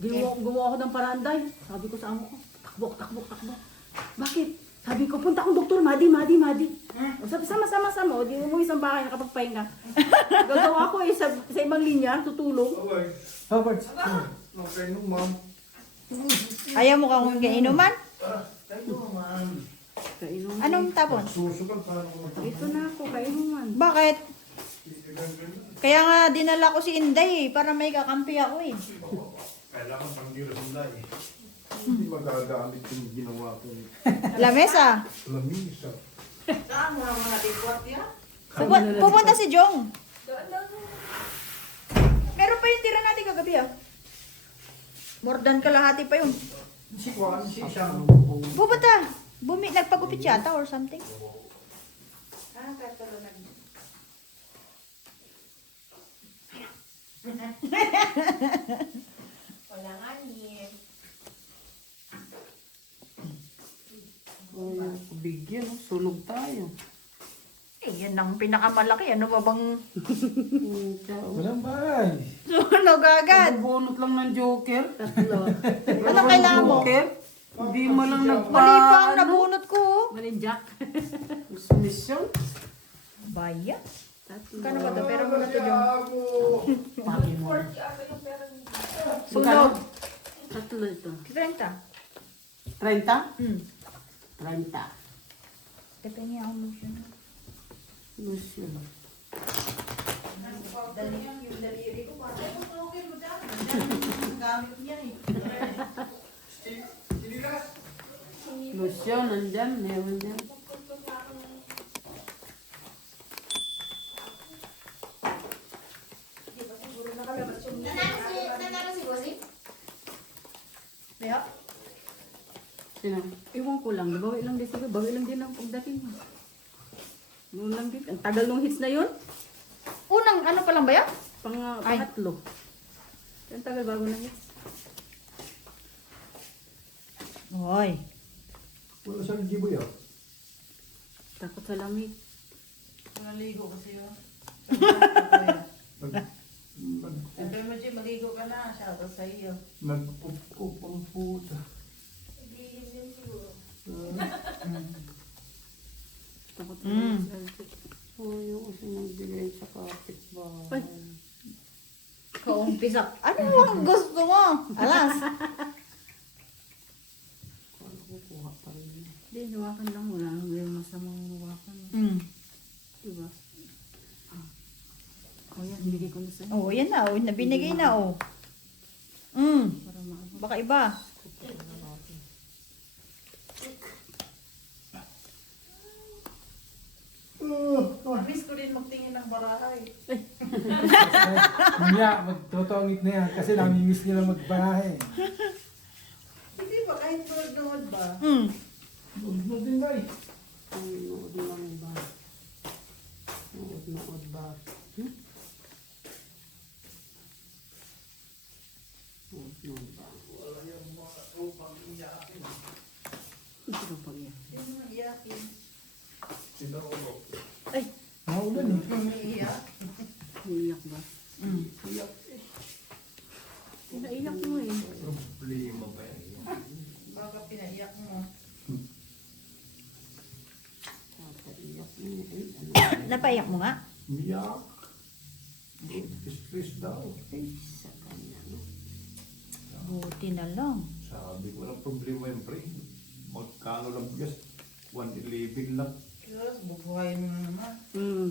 Gumawa ako ng paranday. Sabi ko sa amo ko, takbo. Bakit? Sabi ko, punta akong doktor, Madi. Sabi, sama. O, di umuwi sa bahay, nakapagpahinga. Gagawa ko sa ibang linya, tutulong. Howard. Okay, no, ma'am. Ayaw mo kang inuman? Kainuman. Kainuman. Anong tapon? Susukan para ko Ito na ako, kainuman. Bakit? Kaya nga dinala ko si Inday para may kakampi ako eh. Kailangan pang dirasula eh. Hindi magagamit yung ginawa ko. Lamesa. Lamisa. Pupunta si Jong. Meron pa yung tira natin kagabi ah. More than kalahati pa yun. Si Juan, si Siya. Pupunta. Nagpagupit yata or something. Walang anip. Bigyan, sulog tayo. Eh, yan ang pinakamalaki. Ano ba bang Walang bahay. sunog agad? Bunot lang ng joker. Tatlo. Ano kailangan mo? Joker? Hindi mo lang Mali pa ang nabunot ko. Malinjak. Mission? Baya. Tatlo. Kano ba to? Pero mo na to Jong. Panginoon. Sunog. Tatlo ito. 30. 30? Hmm. 30. Depende ang motion. Mission. Yung daliri ko parang okay mo dyan. Gamit niya eh. Mission, nandyan. Meron dyan. Nanalo si Bossing? Kaya? Sino? Iwan ko lang. Bawi lang din siguro. Bawi lang din ang pagdating mo. Noon lang din. Ang tagal nung hits na yun. Unang ano pa lang ba yan? Ay. Pangatlo. Ang tagal bago ng hits. Hoy. Wala siyang giboy ah. Takot sa lamig. Maligo kasi yun. Nag- Sabi mo, Jim, maligo ka na. Shoutout sa iyo. Nag-up ang puta. Takot sa Mm. lamig. Oh, yung kasi nagbigay sa kapitbahay. Kaumpisa. Ano ang gusto mo? Alas. Ano kukuha pa rin. Hindi, hawakan lang. Wala nang yung masamang hawakan. Mm. Diba? Oh, yan. Binigay ko na sa'yo. Oh, yan na. Oh, nabinigay na oh. Mm. Para maabot. Baka iba. Miss ko din magtingin ng barahay. Mamaya, magtotongit na yan kasi namimiss nila magbahay. Hindi ba? Kahit nood ba? Mm. Huwag din ba eh. Ay, nood lang ba? Nood ba? Nood ba? Ito na pag yan. Sino nang iyakin? Sinaulo. Ay, Maulan eh. Iiyak? naiyak ba? Mm. Pinaiyak mo eh. Problema ba yan? Baka pinaiyak mo. Napaiyak mo eh. Napaiyak mo nga? Miyak. Stress daw. Ay, sa kanya, no? Buti na lang. Sabi ko, walang problema yung pre. Magkano lang bigas? 111 lang. Yes, bubuhayin mo na naman. Hmm.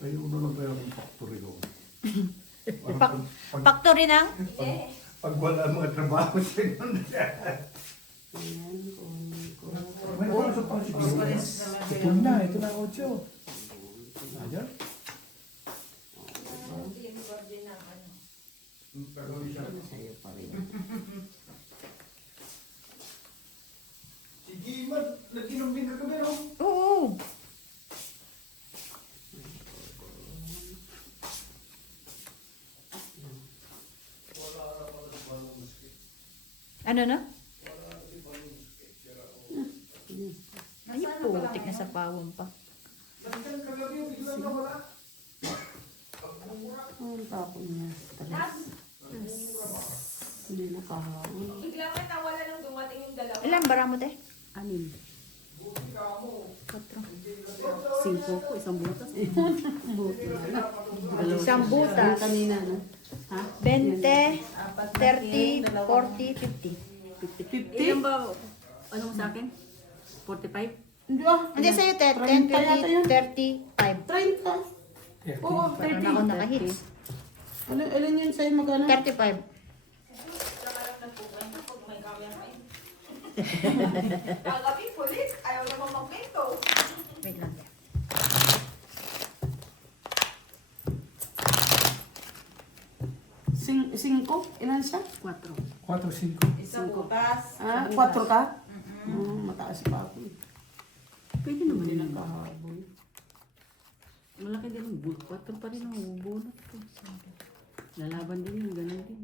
Tayo na lang kaya akong factory ko. Factory ng? Pag wala mga trabaho sa inyo. Ayan, kung... May oras pa si Papalis naman Ito na, ito na 8. Ayan. Pero siya. Ano sa'yo pa rin. Si Gimad, nag-inom din kagabi, no? Oo. Ano na? Ay, putik na sa pawon pa. Nandyan kagabi, bigla na wala. Pagmumura. Ang tapo niya. Hindi nakahawin. Biglang natawala nang dumating yung dalawa. Ilan bara mo, te? Anim. 4. 5 ko, isang butas. Isang butas. Kanina, no? Ha? 20, 30, 40, 50. 50? Ilan ba? Ano mo sa akin? 45? Hindi sa'yo, te. 10, 20, 35. 30. Oo, Parang ako nakahits. Ilan yun sa'yo magkano? 35. Kagabi, pulis. Ayaw naman magkwento. Wait lang, te. Cinco? Ilan siya? 4. 4-5. Isang butas. Ah, 4 ka? Mataas pa ako. Pwede naman Hindi yun. nakahabol. Malaki din yung bull. 4 pa rin ang ubunot ko. Lalaban din yung ganun din.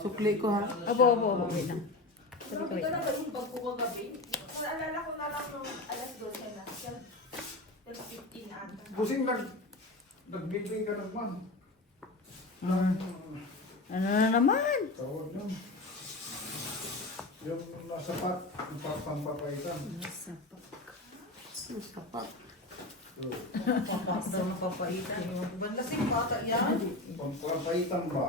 Sukli ko ha. Opo. Wait lang. Grabe ka na ba yung bag ko kagabi? Naalala ko na lang nung alas 12 na. 15 ata. Busing nagbibigay ka naman. Ano na naman? Tawag yun. Yung nasa yung pampapaitan. Sapat. Papak daw na papaitan. Ba't kasing bata yan? Pampapaitan ba?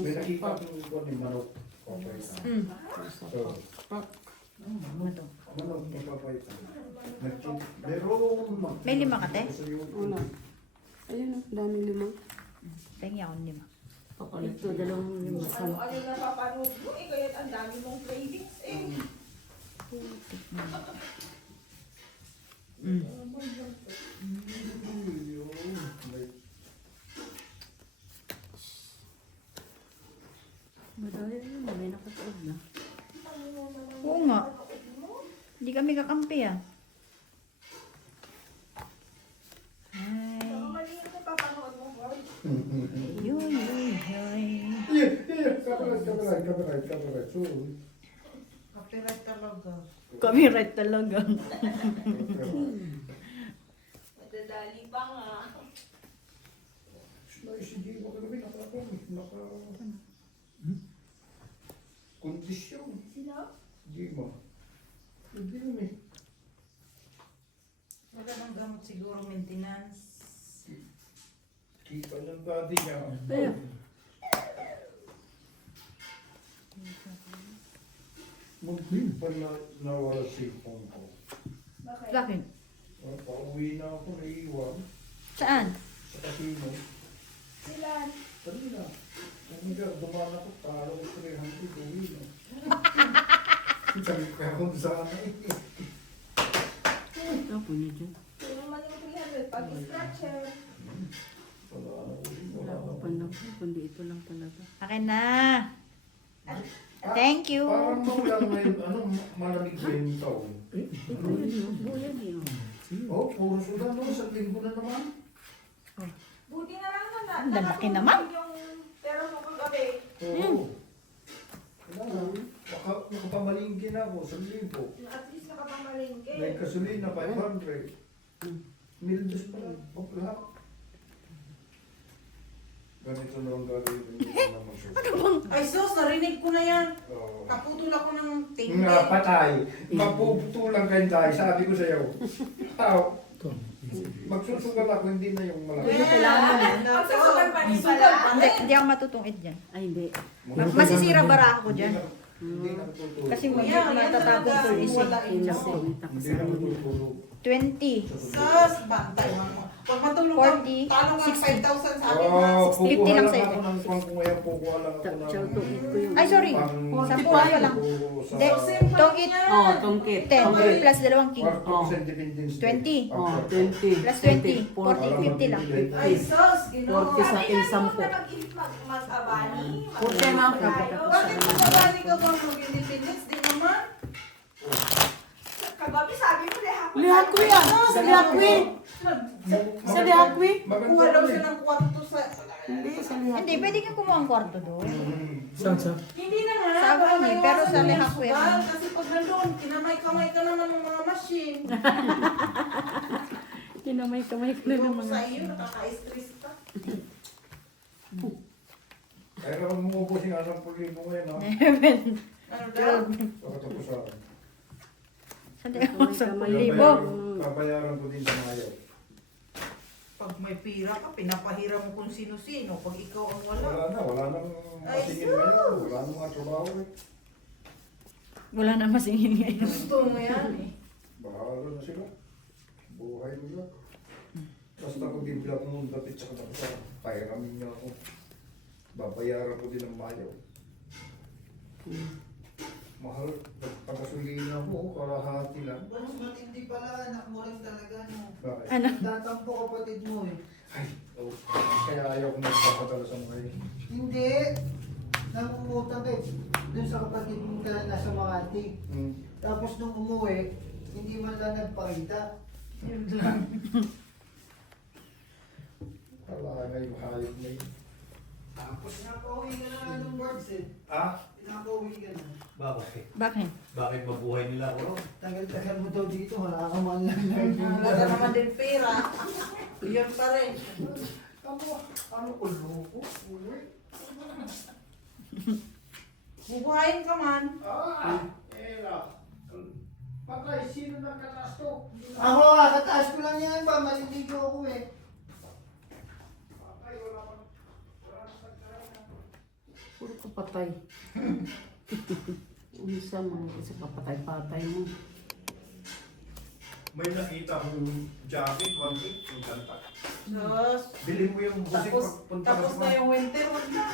May nakita ko ni manok. Papaitan. So, manok papaitan. Meron. May 5 ka, te? Una. Ayun oh, dami limang. Pengi ako 5. Papalit. Ito, 2 lima. Ano na papanood mo? Eh, kaya't ang dami mong cravings eh. Madali yun. May nakatuod na. Oo nga. Hindi kami kakampi ah. Ay. Mali yung papanood mo, boy. Yoy. Kaparay. So, Copyright talaga. Copyright talaga. Madadali pa nga. sige, wag na kondisyon. Sino? Hindi mo. Hindi mo eh. Magandang gamot siguro, maintenance. Kita ng daddy niya. Kaya. Mag-green pa na nawala si Pong ko. Bakit? Pauwi na ako, naiiwan. Saan? Sa casino. Sila. Kanina. Kanina, dumaan ako, talo ko 300, uwi na. Sabi ko kaya kung sana eh. Tapo niya dyan. Sino naman yung 300? Pag-scratcher. Wala na uwi. Wala ko pa na po. Kundi ito lang talaga. Akin na. Thank you. Parang maulan ngayon, malamig ba yung taon? Ito yun yun. Buyan yun. Oh, puro sudan no, sa linggo na naman. Buti na lang na. Ang lalaki naman. Yung pera mo kagabi. Oo. Kailangan, nakapamalingki na ako sa linggo. At least nakapamalingke. May gasolina, 500. Mildos pa lang, lahat. Ganito na ang gagawin ko na magsusunod. Ay sus, narinig ko na yan. Oo. Kaputol ako ng tingin. Nga, patay. Mapuputulang kayo tayo, sabi ko sa'yo. Magsusugal ako, hindi na yung malaki. Ang sasugal pa ni pala. Hindi ako matutungit dyan. Ay, hindi. Masisira bara ako dyan. Hindi na tutulog. Kasi Kuya, matatapon ko is wala Hindi ito. ako. Hindi na tutulog. 20. Sus, bantay mo. Pag matulog ka, 40, talo nga 60. 5,000 sa akin. Oo, 50 kukuha lang lang sa'yo. ako ng pangkuya, kukuha lang ako ng... Chow tungit ko yung... Ay, sorry. pang- 10 pa lang. sa- Hindi. Tungit. Oh, tungkit. 10 plus 2 king. Kwarto sa Independence Day. 20. Oh, 20. Plus 20. 40, 50 lang. Ay sus, ginoo. 40 sa akin, 10. Mag-abani. Kurte, ma'am. Bakit magabali ka bang mag-independence? Di naman. Kagabi sabi mo lahat. Lihakwi ah. Sa lihakwi. Sa lihakwi. Kuha daw siya ng kwarto sa Hindi, sa lihat. Hindi, pwede kang kumuha ang kwarto doon. Saan, saan? Hindi na nga. Sabi baka niya, may pero iwasan sa mo yung lihak ko yan. sugal. Kasi pag nandun, kinamay-kamay ka naman ng mga machine. Kinamay-kamay ko na Ikaw naman. sa iyo, nakaka-stress ka. Kaya naman mumubos yung anak po rin mo ngayon, ha? Ano daw? Baka tapos sa akin. Hindi ako sa Kamay-kamay. libo. Babayaran ko din sa mayaw. Pag may pira ka, pinapahiram mo kung sino-sino. Pag ikaw ang wala. Wala nang Ay, masingin ngayon. Wala nang mga trabaho eh. Wala na masingin ngayon. Gusto mo yan eh. Bahala na sila. Buhay nila. Basta kung bibila ko nung dapit sa kapatid, pahiramin niya ako. Babayaran ko din ang mayaw. Mahal, pagkasulina mo, kalahati lang. Mas matindi pala, anak mo rin talaga, no? Bakit? Ano? Tatampo kapatid mo eh. Ay, oh, kaya ayaw ko nagpapadala sa mga yun. Hindi! Nangungutang eh. Doon sa kapatid mo na nasa Makati. Tapos nung umuwi, hindi man lang nagpakita. Yun lang. Wala nga yung hayop na yun. Tapos nakauwi ka na ng words eh. Ah? Nakauwi ka na. Bakit? Bakit? Bakit mabuhay nila ako? Tagal-tagal mo daw dito, wala ka man lang na. Wala ka naman din pera. Yun pa rin. Ano ko loko? Uwi? Bubuhayin ka man. Ela. Patay, sino nagkataas to? Ako kataas ko lang yan ba? Maliligo ako eh. Patay, wala pa. Wala pa nagkataas. Puro ka patay. Isa mo, kasi papatay-patay mo. May nakita akong jacket, one week, yung kanta. Sus. Bilhin mo yung busing Tapos na yung winter, wag na.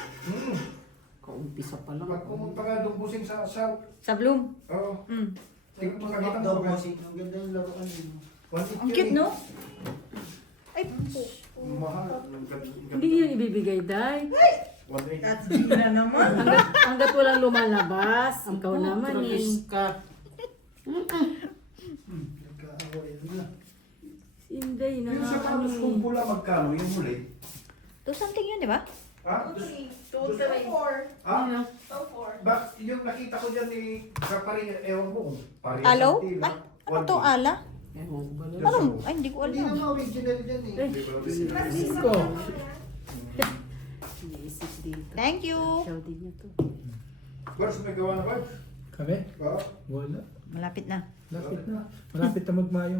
Kaumpisa pa lang. Pag pumunta ka doon busing sa South. Sa Bloom? Oo. Mm. Tingnan mo Mag nakita daw mo ba? kasi, ang ganda yung laruan yun. One week Ang yun cute, eh. no? Ay, Mahal. Hindi niyo ibibigay, Day. One week. At di na naman. Hanggat walang lumalabas. Ikaw naman eh. Tragis ka. Nagkaaway na. Hindi na Yung sapatos kong pula magkano, yung muli? to something yun, di ba? Ha? 2, 3, 4. Ha? 4. Ba, yung nakita ko dyan ni Kapari, ewan ko kung pari Alo? sa tila. Ay, ano to, ala? Ewan ko ba lang. Ano? Ay, hindi ko Hindi alam. naman original dyan eh. Cisco. Iniisip dito. Thank you. Show din niya to. Bars, may gawa na ba? Kami? Ba? Wala. Malapit na. Lapit na. Malapit na magmayo.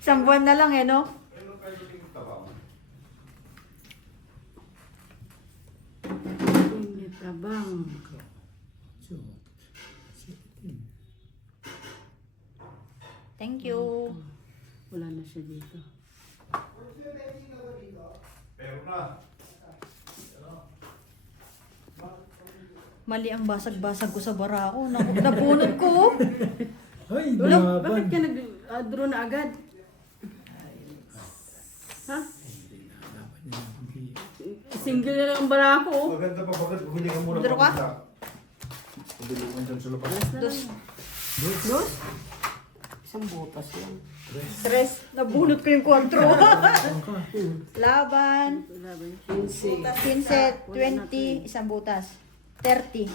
Isang buwan na lang eh, no? Ano kayo yung tabaw? Init abang. So, 17. Thank you. Wala na siya dito. Pero na. Mali ang basag-basag ko sa barako. Nabunod ko. Ay, Wala, lumaban. bakit ka nag-draw na agad? Ha? Single na lang ang barako. Oh. Maganda pa bakit bumili ka muna Draw ka? Bumili mo dyan sa labas. Last na Dos. lang. Dos? Isang butas lang. Stress. Nabunot ko yung kontro. Saan ka? Laban. Wala ba yun? 15. 15, 20, isang butas. 30,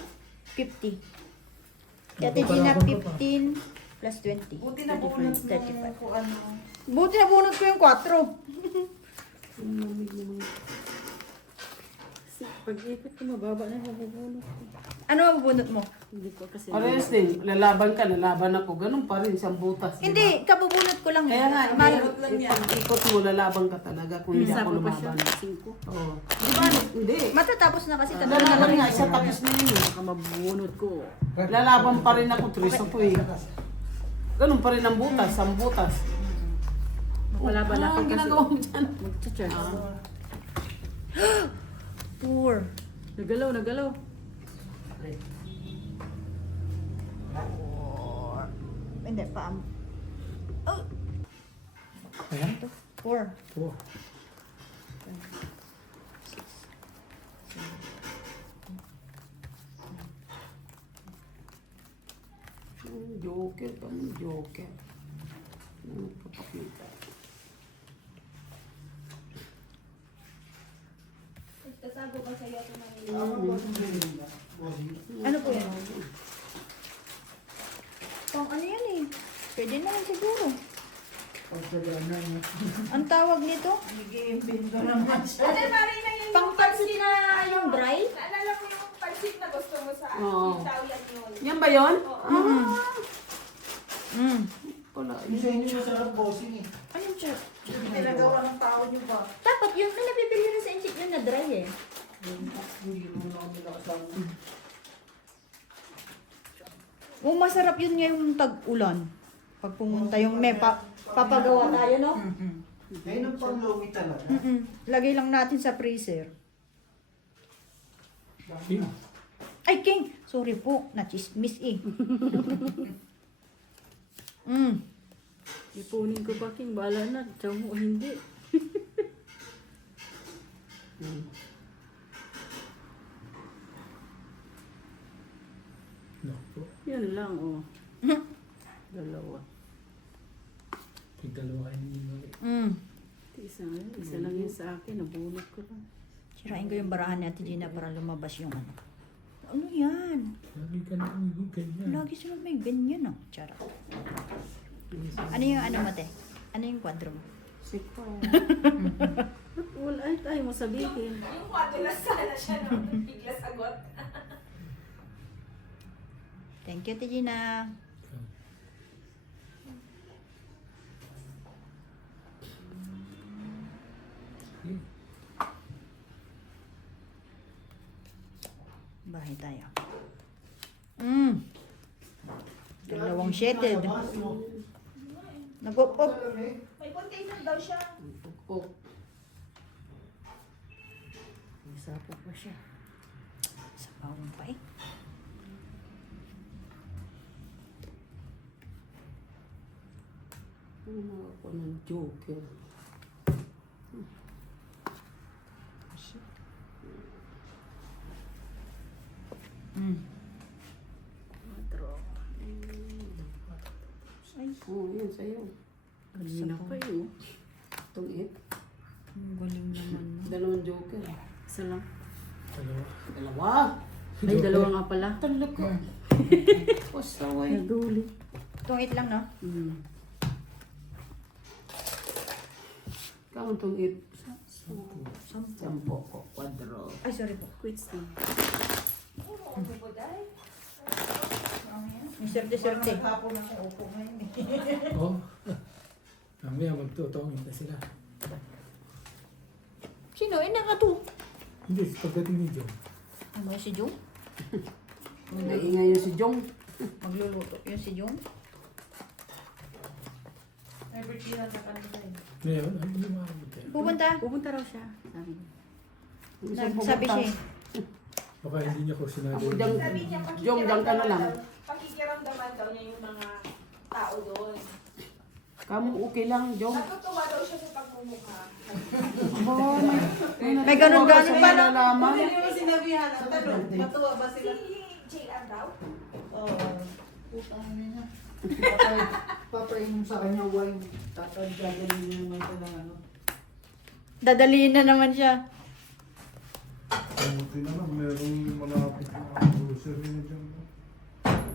50. Kaya Gina, 15 plus 20. Buti na bunot mo 35. kung ano. Buti na bunot ko yung 4. Kasi pag-ikot ko, mababa na mabubunot ko. Ano ang bunot mo? Hindi ko kasi... Parehas din. Lalaban ka, lalaban ako. Ganun pa rin, isang butas. di ba? Hindi, kabubunot ko lang. Kaya nga, Mal- lang yan. pag-ikot mo, lalaban ka talaga kung hindi Isa ako pa siya. lumaban. 5. Oo. Di ba? Hindi. matatapos na kasi. Tatlo na Lalaban lang. nga, isa tapos na yun. Baka mabunot ko. Lalaban pa rin ako, Tris ako eh. Ganun pa rin ang butas, ang butas. Wala ba na Ah, ang ginagawa mo dyan? Mag-charge. Poor. Nagalaw, nagalaw. Hindi, pa. Oh, Ayan. poor. Oh. Joker kami, joker. Ano papakita? Pwede na rin siguro. Pagkagana niya. Ang tawag nito? Nag-iimbento naman siya. Ano ba rin na yung Pangpansin na yung dry? Naalala ko yung pansit na gusto mo sa Oo. yung tawyan yun. Yan ba yun? Oo. Mm. Wala. Yung sa inyo masarap bossing eh. Anong siya? Pinagawa ng tao niyo ba? Dapat yung may nabibili rin sa inchik yun na dry eh. Hindi mo na kami nakasama. Oh, masarap yun ngayong tag-ulan. Pag pumunta yung papagawa tayo, no? Ngayon ang panglumi talaga. Lagay lang natin sa freezer. King. Ay, King! Sorry po, nachismis eh. Ipunin ko pa, King. Bahala na. Tiyaw mo o hindi. Naku. Yun lang, oh. Dalawa. Pagdalawa kayo ni Mali. Isa lang yun sa akin. Nabunot ko lang. Sirain ko yung barahan ni Ate Gina para lumabas yung ano. Ano yan? Lagi ka na umigong ganyan. Lagi sila may ganyan ah. Charot. Ano yung ano mo, te? Ano yung kwadro mo? Siko. Wala, ay, tayo mo sabihin. Yung kwadulas sana siya no. Bigla sagot. Thank you, Ate Gina. Sige. Bahay tayo. Dalawang shedded. Nag-up-up. May container daw siya. Oh. Isa pa siya. Sa bawang pa eh. Ano ako ng joker? Ay, Oh, yan sa'yo. Kanina pa yun. Itong it. ang galing naman. No? Dalawang joker. Isa lang. Dalawa. Dalawa. Ay, dalawa nga pala. Talaga. Pasaway. Naguli. Tungit lang, no? Kaon itong it. Sampo ko. Kwadro. Ay, sorry po. Quits na. Oo, ano ba dahil? Yung serte-serte. Naghapon ako upo ngayon eh. Oh. Mamaya magtutongin na sila. Sino? Eh, nga to. Hindi, pagdating ni John. Ano si Jung? Naingay yun si Jong. Magluluto. Yun si Jung? May birthday na kanila eh. Ngayon, ano yung mga kapatid? Pupunta. Pupunta raw siya. Sabi niya. Nagsabi siya eh. Baka hindi niya ko sinabi. Ako dyan. Sabi niya, Jong, dyan ka na lang. pakikiramdaman daw niya yung mga tao doon. Kamu okay lang, Jong. Natutuwa daw siya sa pagmumukha. Oh, May ganun-ganun pa na. nalaman. Hindi mo sinabihan ang tanong. Matuwa ba Si sila? JR daw? Oo. Putang ina niya. Papainom sa kanya wine. Tatagdagalin niya naman ito ng ano. Dadaliin na naman siya. Buti na lang, merong malapit na grocery na dyan.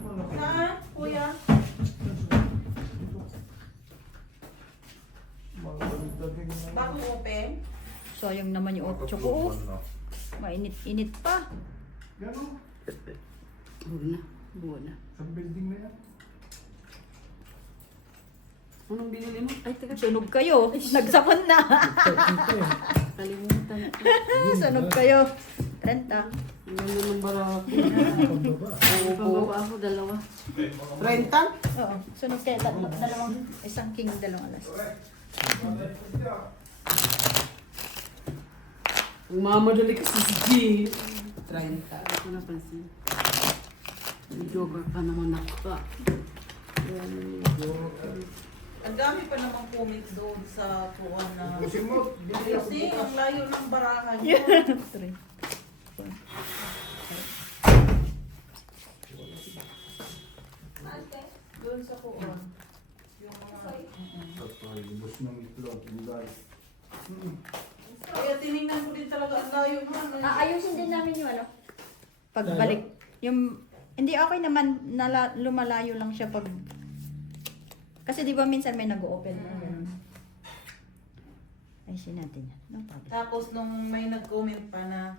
Malaki. Saan, kuya? Magdagdating na. Bago open? Sayang naman yung 8 ko. Mainit-init pa. Yan o, Buo na. Buo na. sa building na yan. Anong binili mo? Ay, teka. Sunog kayo. Nagsakon na. Kalimutan. Sunog kayo. 30. Ang ganda ng barako. Pambaba. Pababa ako, dalawa. 30? Oo. Sunog kayo. Dalawang, isang king, dalawang alas. Ang mamadali kasi si G. 30. Ako napansin. May joker ka naman ako. Ang dami pa namang comment doon sa kuha na... Busin mo, bili ako Kasi bukas. ang layo ng barahan niyo. 3. Ante? Doon sa kuha. Yung mga... Tatay, ubos ng itlog, inday. Kaya tinignan ko din talaga ang layo naman. Ayusin din namin yung ano. Pagbalik. Yung, hindi okay naman. Lumalayo lang siya pag Kasi di ba minsan may nag-open na gano'n. Ayusin natin yan. No problem. Tapos nung may nag-comment pa na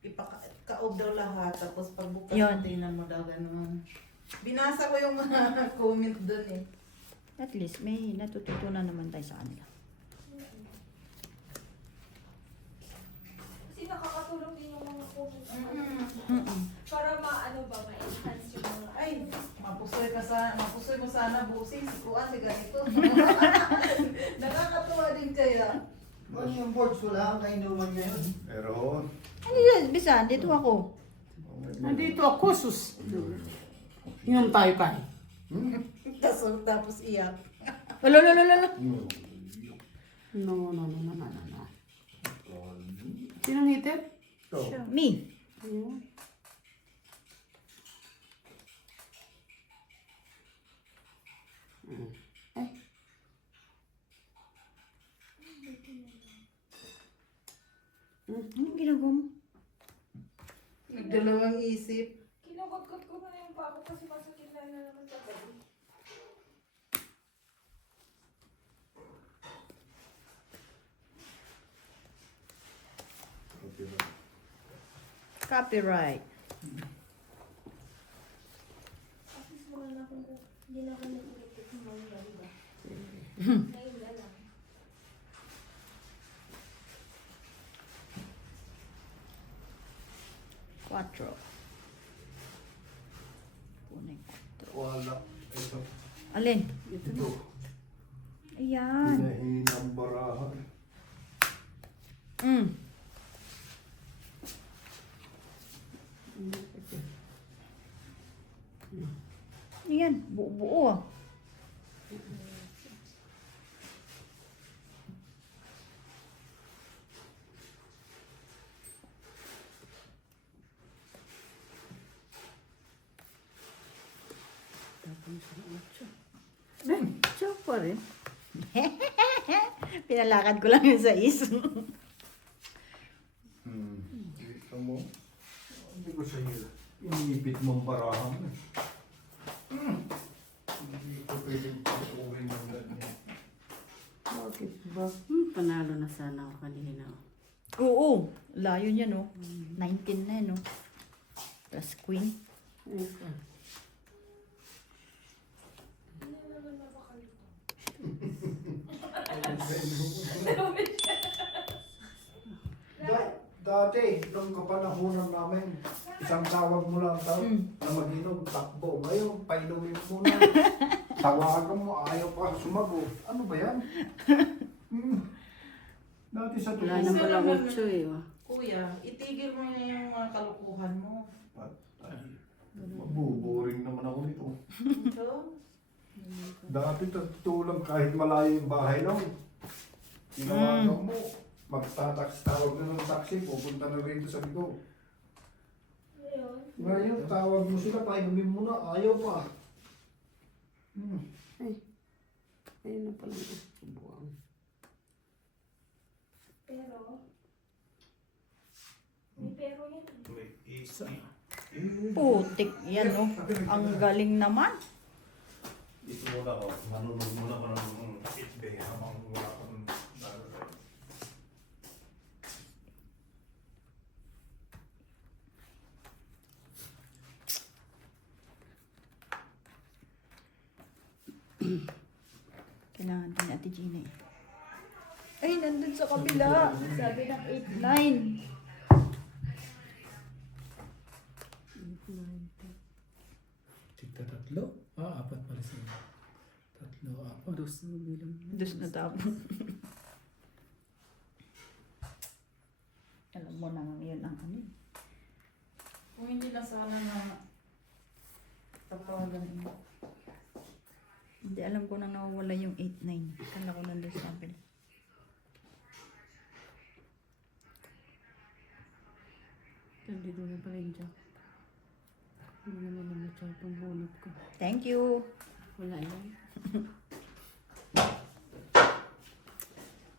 ipaka-off daw lahat, tapos pagbukas Yun. mo, tingnan mo daw gano'n. Binasa ko yung mga comment doon eh. At least may natututunan naman tayo sa kanila. Kasi nakakatulong din yung mga comments. Mm-mm. Para ma-ano ba, ma-enhance yung mga... Ay, mapusoy mo sana busing, si Kuan, si ganito. Nakakatuwa din kaya. Ano yung boards? Wala kang kainuman ngayon. Meron. Ano yun, Bisan? Dito ako. Nandito ako, sus. Inom tayo kain. Tapos iyak. Lolo, lolo, lolo. No. Sinong hitit? Ito. Me. Ayun. Ay. Anong ginagawa mo? Nagdalawang isip. Kinugot-gut ko na yung pako kasi masakit na naman sa gabi. Copyright. At least wala na akong, hindi na ako nag-ulit ng mga gabi ba? Ngayon na lang. Quattro. Punay quattro. Wala. Ito. Alin? Ito. Ayan. Hinahinang barahan. Mm. Ayan, buo-buo ah. Joke pa rin. Pinalakad ko lang yung sais. Dito mo. Hindi ko sa'yo. Inipit mong barahan mo. Hindi ko pwedeng patuloy ng ganyan. Bakit ba? Panalo na sana ako kanina. Oo, layo niya no. 19 na no. Tapos queen. Ayun. Hindi naman napakalito. Dati, nung kapanahonan namin, isang tawag mo lang daw na mag-inom, takbo. Ngayon, painumin mo na. Tawagan mo, ayaw pa sumagot. Ano ba yan? Dati sa Wala totoo. na pala 8 eh. Oh. Kuya, itigil mo na yung mga kalukuhan mo. Mabuboring naman ako nito. Ito? Dati tutulong kahit malayo yung bahay lang. Tinawagan mo. Magtatax-tawag na ng taxi, pupunta na rin sa likod. Ngayon, Ngayon, tawag mo sila, painumin mo na, ayaw pa. Ayun na pala. Buwang. pero, may pero yan. Putik yan no. Ang galing naman. Ito muna ako. Manunod muna ako ng itbe habang wala kang nalagay. Kailangan din Ate Gina eh. Ay, nandun sa kabila. Sabi ng 8-9. Tigta tatlo? Apat pala sila. Tatlo, apat. Dos na bilang. Dus na tapos. Alam mo naman yun ang ano. Kung hindi na sana na tapawagan mo. Hindi alam ko nang nawawala yung 8-9. Kala ko nandun sa kabila. Nandito na pala yung jack. Hindi naman naman siya itong bunot ko. Thank you. Wala yan.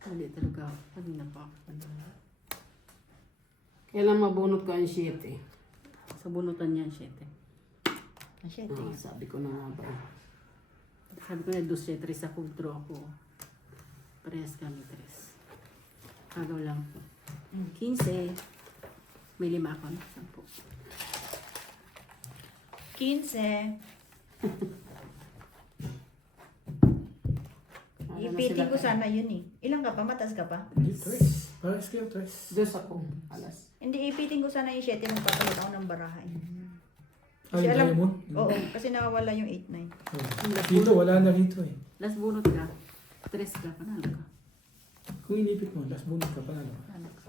Hindi talaga ako. Kanina pa ako. Kailan mabunot ko ang 7? Sa bunutan niya, 7. Ah, shit. Sabi ko na nga ba. Sabi ko na 12, 3 ako, draw ako. Parehas kami, 3. Agaw lang po. 15. May 5 ako, 15. 10. Ipitin ko sana yun eh. Ilang ka pa? Mataas ka pa? Hindi, tres. Parehas kayo, tres. 2 ako. Alas. Hindi, ipitin ko sana yung 7 magpapalit ako ng barahay. Ay, diamond? Oo, kasi nawawala yung 8-9. Oh. Dito, wala na rito eh. Last bunot ka. 3 ka, panalo ka. Kung inipit mo, last bonus ka, panalo ka. Ano ka?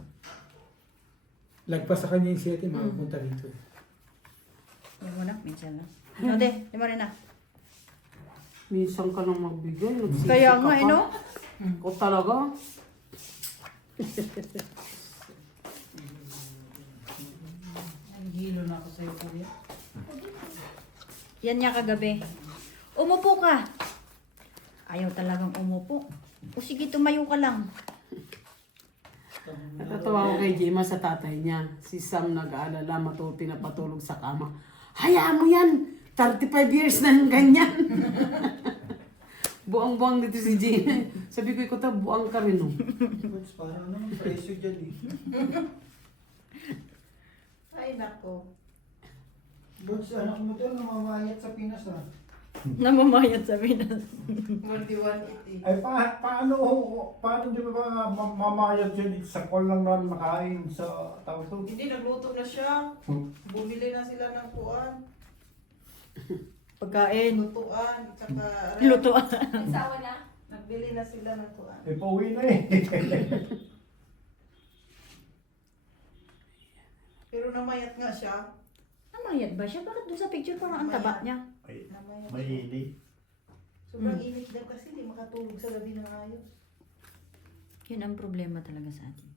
Lagpas sa kanya yung 7, makapunta rito eh. Yung muna, minsan lang. No, de, lima rin na. Minsan ka lang magbigay. Nagsisi Kaya ka nga, pa. no? O talaga? Nahihilo na ako sa'yo, kuya. Yan niya kagabi. Umupo ka. Ayaw talagang umupo. O sige, tumayo ka lang. Natatawa ko kay Gemma sa tatay niya. Si Sam nag-aalala, pinapatulog sa kama. Hayaan mo yan! 35 years na yung ganyan. Buang-buang dito si Gemma. Sabi ko, ikaw buang ka rin, no? Boss, parang ano, presyo dyan eh. Ay, nako. Boss, anak mo doon, namamayat sa Pinas ah. Namamayat sa Pinas. Multi 180. Ay, paano nyo ba mamayat yun? Sa call lang namin makain sa tao to. Hindi, nagluto na siya. Bumili na sila ng kuan. Pagkain. Lutuan, tsaka... Lutuan. Nagsawa na? Nagbili na sila ng kuan. Eh, pauwi na eh. Pero namayat nga siya. Namayat ba siya? Bakit doon sa picture parang ang taba niya? Ay, Namayat. mainit. Sobrang init daw kasi hindi makatulog sa gabi ng ayos. Yun ang problema talaga sa atin.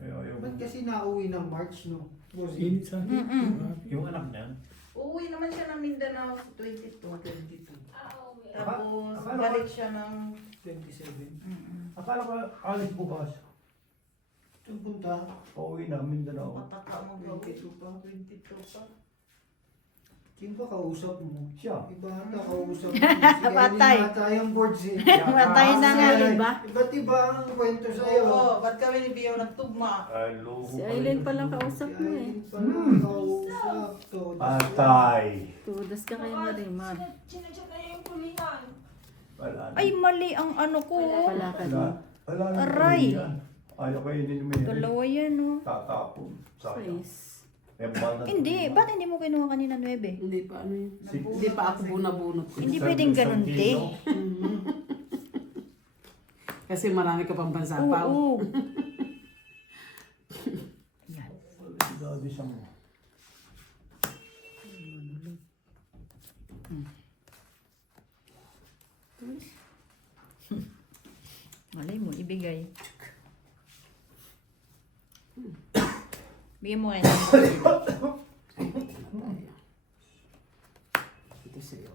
Ay, ayaw. Ba't kasi nauwi ng March, no? Boss, Init sa akin. Grabe. Yung anak niya, Uuwi naman siya ng Mindanao sa 22. Ah, okay. Tapos Akala- balik siya ng... 27. Akala ko alis bukas. Saan punta? Pauwi na, Mindanao. Pataka mo 22 pa. 22 pa. Sino ba kausap mo? Siya. Iba ata kausap mo. Patay. Sige, tayong boards eh. Matay na nga, Kasi, di ba? Iba't iba ang kwento sa'yo. Oo, ba't kami ni Bio nagtugma? ay, luho Si pala Aileen yun. palang kausap mo eh. Aileen pa lang kausap. To, Patay. Tudas ka kayo Marimar. Chinachat na niya yung pulingan. Wala na. Ay, mali ang ano ko. Wala ka Wala. din. Wala na. Aray. Ayaw kayo din Mary. Dalawa yan, oh. Tatapon. Sayang. Please. Eh, mahal na Hindi, ito. ba't hindi mo kinuha kanina 9? Hindi pa ano yun. Si- Hindi pa ako bunabunot. Hindi pwedeng ganun, te. Kasi marami ka pang bansa pa. Oo. Yan. Daddy sa mo. Malay mo, ibigay. Bigyan mo kaya. Ito sa'yo.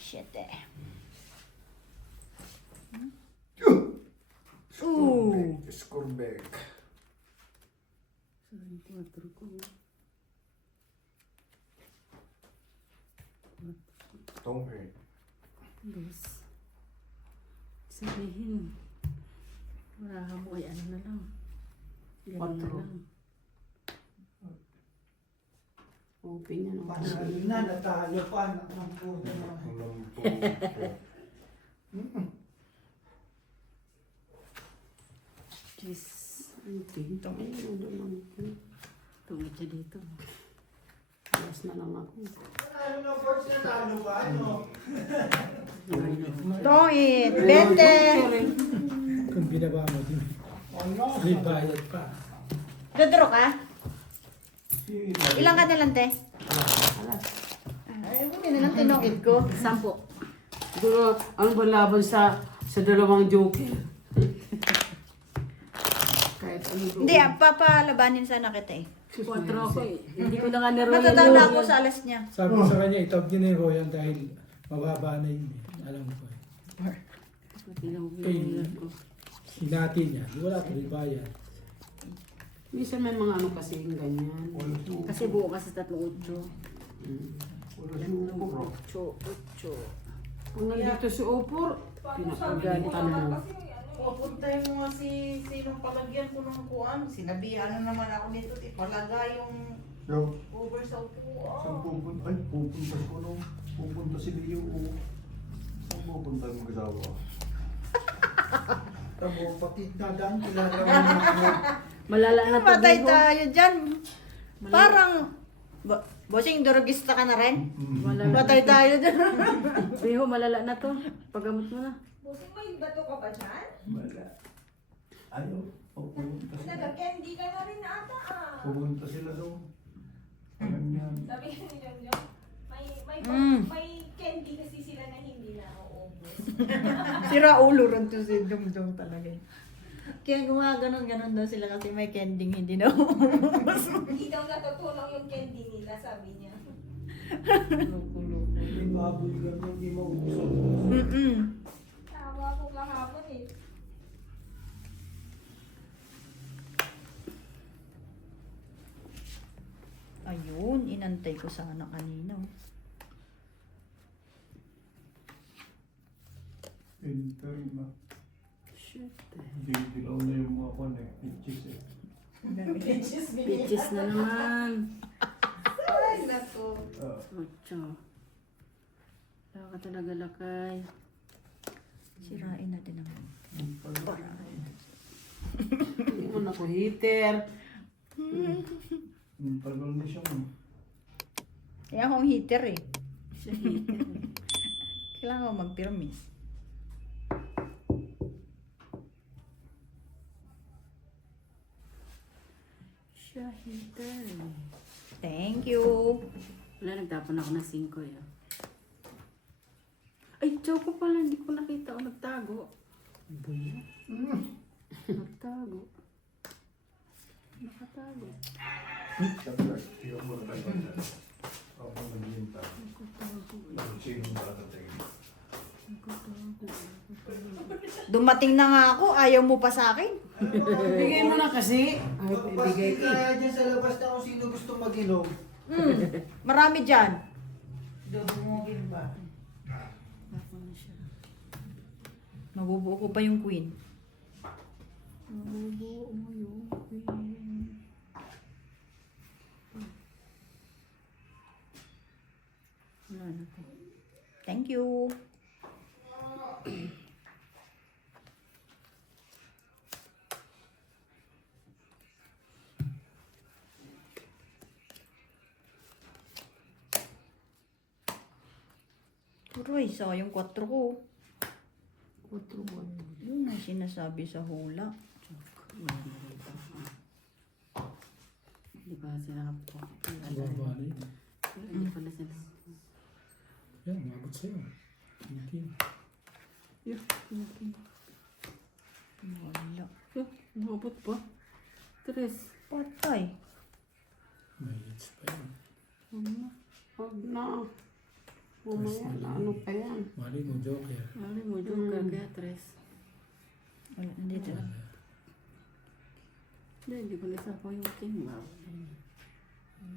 Shit eh. Ooh. Scoreback. Don't hurt. Yes. Sabihin. Wala mo ay ano na lang. Ganun na 4. lang. Open yan. oh. Panalo na, natalo pa. Anak ng puta naman. Walang po. Jeez. Okay. Tungod siya dito. Alas na lang ako. Panalo na, boards, natalo ba? Ano? Toit. Bete. Kung binaba mo, di may bayad pa. Dodro ka? Si Ilang ka nalang, te? Alas. Ay, hindi na lang tinokit ko. 10. Siguro, ano ba laban sa dalawang joker? Kahit ano doon. Hindi, papalabanin sana kita eh. 4 ako eh. Hindi ko na nga ni-royal. Matatanda ako sa alas niya. Sabi ko sa kanya, itawag din ni Royal dahil mababa na yun. Alam ko eh. Hinati niya. Wala tuloy bayad. Minsan may mga ano kasi yung ganyan. Kasi buo kasi 3-8. Wala siya puro. 8. Kung nandito si Opor, pinapagalitan mo. Pupuntahin mo nga si sinong palagyan ko ng kuan. Sinabihan na naman ako nito, ipalagay yung Yo, over sa saan upuan. pupunta? Ay, pupunta ko no. Pupunta si Leo. Saan pupunta yung mag-asawa? Tamo, pati dadaan, kilala mo na Malala na to. Matay Bigo. tayo dyan. Parang, bossing, durugista ka na rin? Malala. Matay tayo dyan. Biho, malala na to. Pagamot mo na. Buti may bato ka ba dyan? Wala. Ayaw. Pupunta sila. Nag-candy ka na rin ata ah. Pupunta sila doon. Alam yan. Sabi ko ni John, may candy kasi sila na hindi na nauubos. Sira ulo rin to si Dumdum talaga. Kaya gumaganon-ganon daw sila kasi may kending hindi na Hindi daw natutulong yung candy nila, sabi niya. May baboy ka na, hindi maubos. Tawa ko kahapon eh. Ayun, inantay ko sana kanina. Enter na. Shit. Hindi dilaw na yung mga kwan eh. Pitches eh. Peaches na naman. Ay, nato. 8. Wala ka talaga lakay. Sirain natin naman. Hindi mo na ko heater. Tagal na siya mo. Kaya akong heater eh. Siya hater. Kailangan ko mag-permis. Siya hater. Thank you. Wala, nagtapon ako ng 5 eh. Ay, choco pala. Hindi ko nakita. O, nagtago. Nagtago. Nakatago. Iyo mo na tayo dyan. Ako nag-iinta. Sinong dadating? Dumating na nga ako, ayaw mo pa sa akin. Bigay mo na kasi. Ay, ibigay Magpastig ko. kaya dyan sa labas na kung sino gusto mag-inom. Marami dyan. Dudumugin ba? Ako na siya. Mabubuo ko pa yung queen. Mabubuo mo yung queen. Wala na to. Thank you. Turoy, sayang 4 ko. 4 buwan. Yun ang sinasabi sa hula. Hindi pa sila Baba na yun. Hindi pala sila. Yan, umabot sa'yo. Hindi. Wala. Umabot pa. 3. Patay. May hits pa yun. Huwag na. Mamaya na ano pa yan. Mali mo, Joker. Mali mo, joker. Kaya 3. Wala, nandito. Hindi ko nasa ko yung king.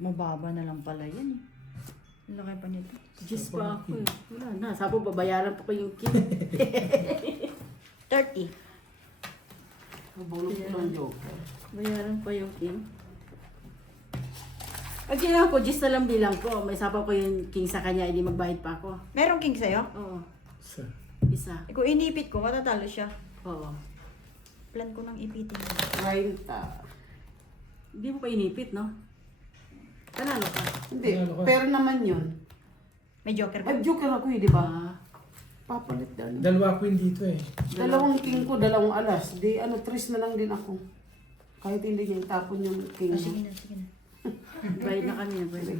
Mababa na lang pala yan eh. Ang laki pa nito. Just pa ako eh. Wala na. Sabi ko, babayaran pa ko yung king. 30. Nabulog ko lang joker. Bayaran pa yung king. Ang ginawa ko, just na lang bilang ko. May sapaw ko yung king sa kanya, hindi magbayad pa ako. Merong king sa'yo? Oo. Sa. Isa. Kung inipit ko, matatalo siya. Oo. Plan ko nang ipitin. 30. Hindi mo pa inipit, no? Panalo ka. Hindi, Ano ka? pero naman yun. May joker ka? Ay, joker ako eh, di ba? Ah, Papalit din. Dalawa queen dito eh. Dalawang king ko, dalawang alas. Di ano, 3 na lang din ako. Kahit hindi niya itapon yung king Oh, mo. sige na, sige na. bayad na kami. Bayad.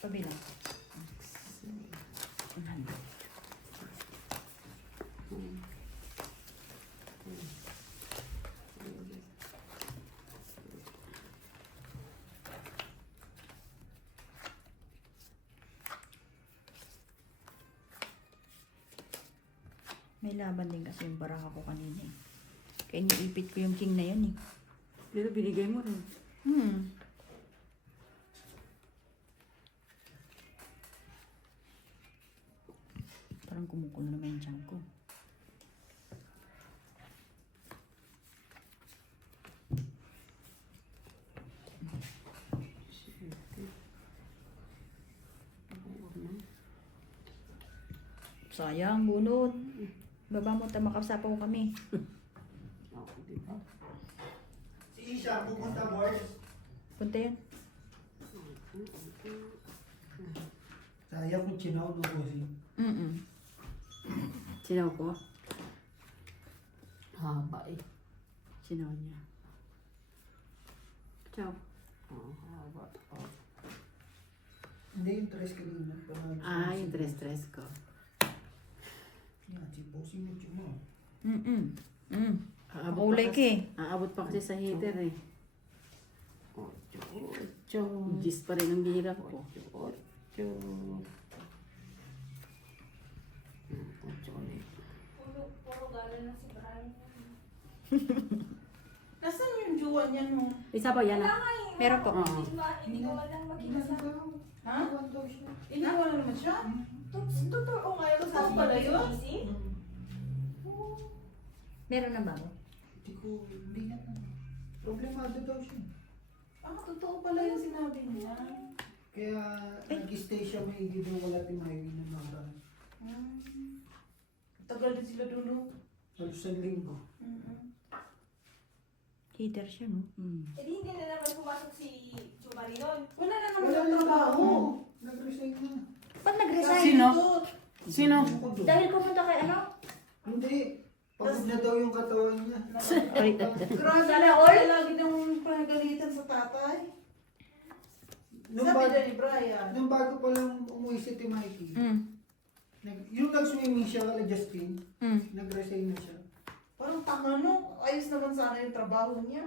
Pabila. May laban din kasi yung baraka ko kanina eh. Kaya iniipit ko yung king na yun eh. Pero binigay mo rin. Parang kumukulo naman yung tiyan ko. Sayang, bunot. Baba mo, makasapaw kami. Oo, di ba? Si Isha, pupunta boys. Punta yan. Sayang kung chinaw no bossing. Sinaw ko. Haba eh. Sinaw niya. Ciao. Oo, haba. Oh. Hindi yung tres kanina. Ah, yung dress ko. Yan, si bossing yung chuma. Aabot Kulay pa ka eh. Aabot pa kasi sa heater eh. Ocho. Gis pa rin ang hirap ko. Ocho. Ocho ulit. Puro galing na si Brian. Nasaan yung jowa niya no? Isa pa yan ah. Meron po. Oo. Hindi ko walang mag-isa. Ha? Iniwan na naman siya? Totoo ngayon Totoo pala yun? Meron na ba mo? Hindi yan. Problemado daw siya. Ah, totoo pala yung sinabi niya. Kaya nag-stay siya may daw wala timahingin ng mga Tagal din sila doon no? halos sa linggo. Heater siya, no? Eh di hindi na naman pumasok si Chumari nun. Wala na naman Wala ang na trabaho. Nag-resign na. Ba't nag-resign? Sino? Dito. Sino? Ako doon. Dahil pumunta kay ano? Hindi. Pagod na daw yung katawan niya. Grabe Sana na all? lagi nang panagalitan sa tatay. Nung, Sabi bago, na ni Brian. nung bago pa lang umuwi si Timothy, yung nag-swimming siya kala Justin, nag-resign na siya. Parang tanga no? Ayos naman sana yung trabaho niya.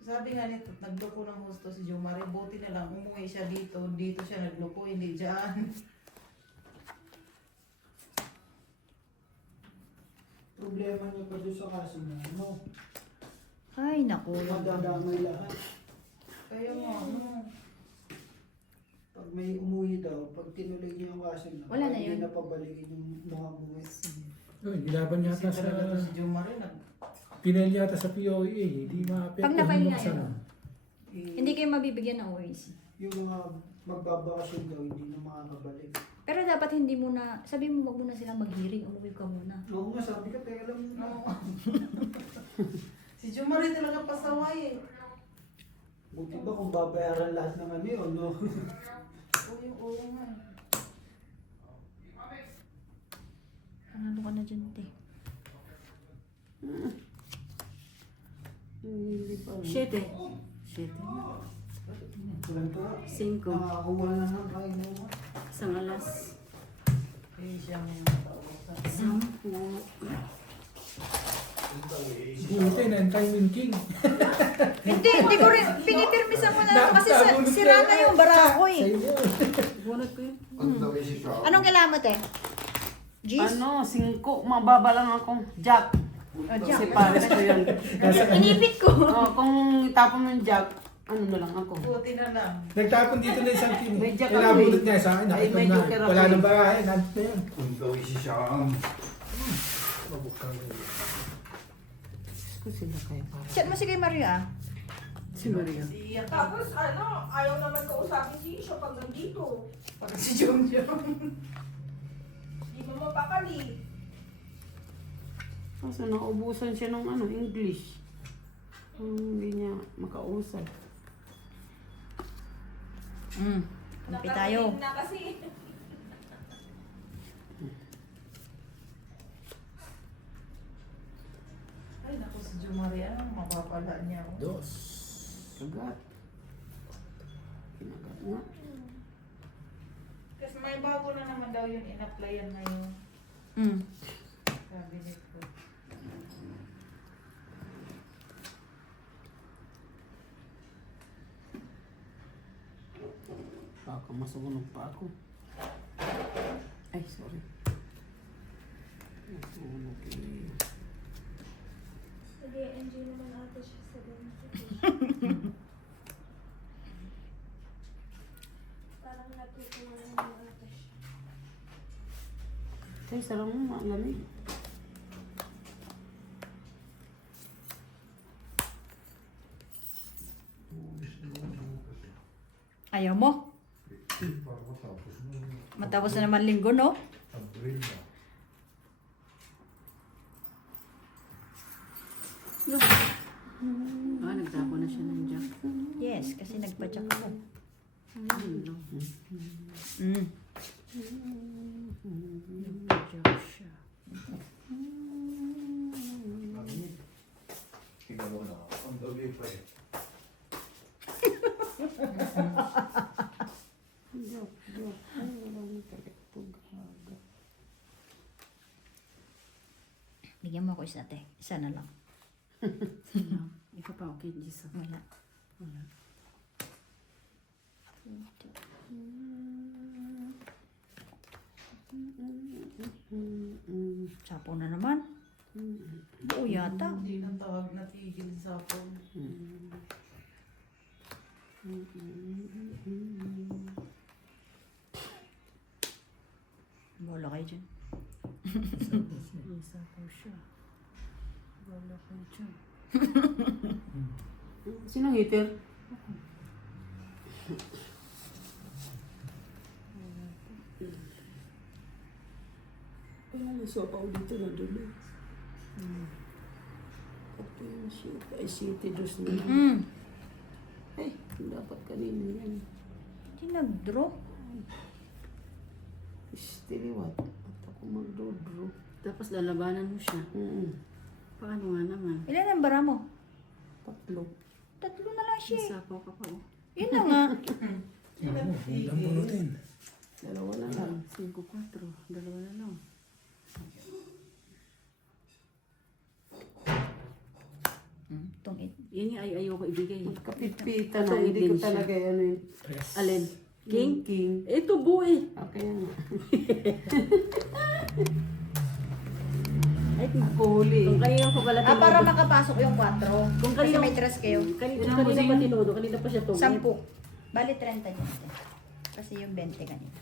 Sabi nga nito, nagloko ng husto si Jo Marie. Buti na lang umuwi siya dito. Dito siya nagloko, hindi dyan. Problema niya pa doon sa kaso na, ano, Ay, naku. madadamay lahat. Kaya nga, ano. Pag may umuwi daw, pag tinuloy niya yung kaso na, Wala na hindi yun. na pabalikin yung mga umuwi. Uy, nilaban Kasi yata sa... talaga to si Jo Marie. Pinail yata sa POEA. Hindi ma-apekto. Pag na-file nga sa- yun. Hindi kayo mabibigyan ng OAC. Yung mga magbabakasyon daw, hindi na makakabalik. Pero dapat hindi muna, sabi mo wag muna silang mag-hearing, umuwi ka muna. Oo nga, sabi ka, teka lang muna. Oo. Si Jo Marie talaga pasaway eh. Buti ba kung babayaran lahat ng ano yun, no? Oo nga. Panalo ka na dyan, te. Hindi pa. 7. 7. Walang to. 5. Nakakuha na ng kainuman. Isang alas. Eh, siya may matausan. 10. Buti na yung time in king. Hindi ko rin, pinipirmisa mo na kasi sira na yung barako Sa eh. inyo. Bunot ko yun. Ang dami si Shaw. Anong kailangan mo, te? Gis? Ano, 5. Mababa lang akong jack. Jack. Kasi pares ko yun. Inipit ko. Oh, kung tapon mo yung jack, ano na lang ako. Buti na lang. Nagtapon dito na isang king. May jack Kinabulot ako niya sa akin. Ay, Nakita may na. joker ako Wala eh. nang barahe. Nandito na yun. Ang dami si Shaw. Mabukang mo. Ko sila kaya para. Chat mo si kay Mario ah. Si Maria. Si Ian. Tapos ano, ayaw naman kausapin si Isha pag nandito. Parang si Jom Jom. Di mo mapakali. Kaso naubusan siya ng ano, English. Hindi niya makausap. Kumpi tayo. Nakakain na kasi. Ay, naku si Jo Marie. Ano, mapapala niya. Oh. Dos. Kagat. Kinagat nga. Kasi may bago na naman daw yun in-applyan ngayon. Sabi nito. Baka masunog pa ako. Ay, sorry. Nag-i-enjoy naman ata siya sa ganito. Parang natuto naman ata siya. Ay, sarang mo, malamig. Ayaw mo? Para matapos mo. Matapos na naman linggo, no? Abril na. Nagtapo na siya ng jack. Yes, kasi nagpa-check ako. Ano? Nagpa-check siya. Tingnan mo na. Ang dali pa eh. Bigyan mo ako isa, te. Isa na lang. Ikaw pa, okay, Jesus. Wala. Sapo na naman. Buo yata. Hindi nang tawag na tigil sa phone. Bola kayo dyan. Isa po siya. Wala ko dyan. Sinong heater? Wala na sopa dito na doon eh. Ito yung shit. Ay, city dos na lang. Ay, dapat kanina yan. Hindi nag-draw. Istiliwat. At ako mag-draw. Tapos lalabanan mo siya. Paano nga naman? Ilan ang bara mo? 3. 3 na lang siya. Isapaw ka pa, oh. Yun na nga. Ang bunutin. 2 na lang. 5-4. Dalawa na lang. Tungit. Yan yung ayoko ibigay. Kapit-pitan na. Hindi ko talaga ano yung Press. Alin? King? king. Ito, buo Okay nga. Ay, Huli. kung kanina ko pala Para makapasok yung 4. Kung Kasi kanina- may tres kayo. Kanina pa tinudo, kanina pa siya tumingin. 10. Bali 30 dyan. Kasi yung 20 kanina.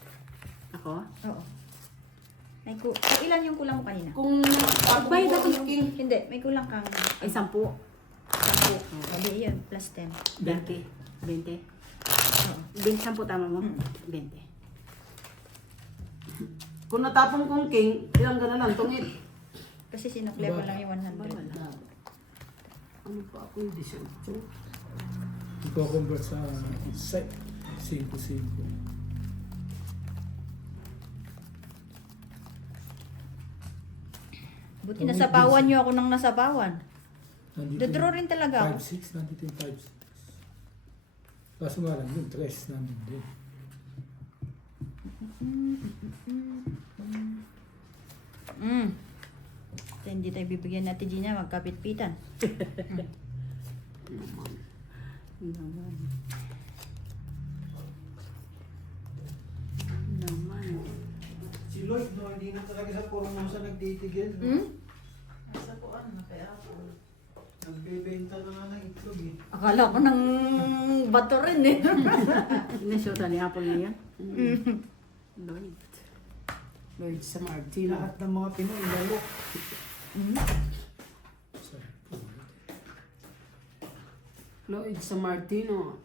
Ako? Oo. Ilan yung kulang mo kanina? Kung Pagbayad ako ng king. Hindi, may kulang kang Ay, 10. 10. Bali yun, plus 10. 20. 20. Oo. 10 tama mo? 20. Kung natapong kong king, ilang gana lang, tungit. Kasi sinukle mo lang yung 100. Ano pa ako yung 18? Iko-convert sa 5-5. Buti nasapawan nyo ako ng nasapawan. Nandito Dodraw rin talaga ako. 5-6, nandito yung 5-6. Kaso nga lang, yung 3 nandito din. So, hindi tayo bibigyan natin Gina, magkapit-pitan. Naman. Naman. Si Lloyd, no, hindi na talaga sa Formosa nagtitigil. No? Hmm? Nasa kuan na kaya ako. Nagbebenta na nga ng itlog eh. Akala ko ng bato rin eh. Sinashota ni Apple na yan? Lloyd. Lloyd sa Martino. Lahat ng mga Pinoy lalo. Lloyd sa Martino.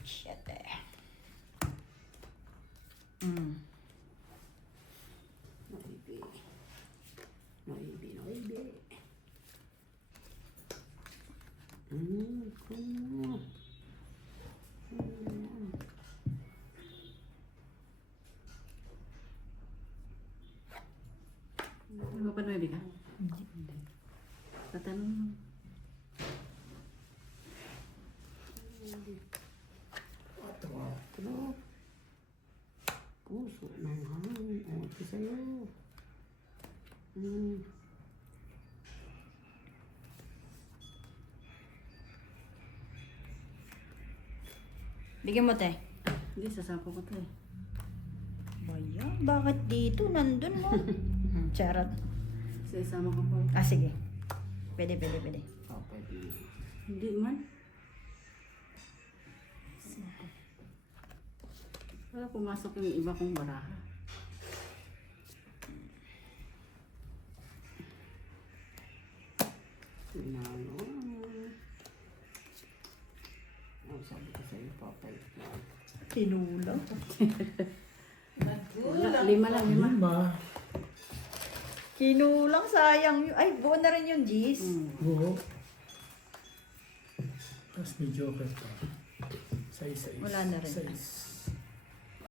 Shit eh. Noibi. Noibi, noibi. Kung... Ano pa 9 ka? Hindi. Tatanong mo. Ano? Puso ng hangin. O, ito sa'yo. Bigyan mo, te. Hindi, sasako ko to eh. Baya, bakit dito? Nandun mo. Charot. Sa isama ko po. Ah, sige. Pwede, pwede, pwede. Oh, pwede na. Hindi man. Wala pumasok yung iba kong baraha. Tinalo. Oh, sabi ko sa'yo, papay. Tinulang. Wala, lima lang, lima. Lima. Kinulang, sayang yun. Ay, buo na rin yung G's. Oo. Tapos may joker pa. Size. Wala na rin. Size.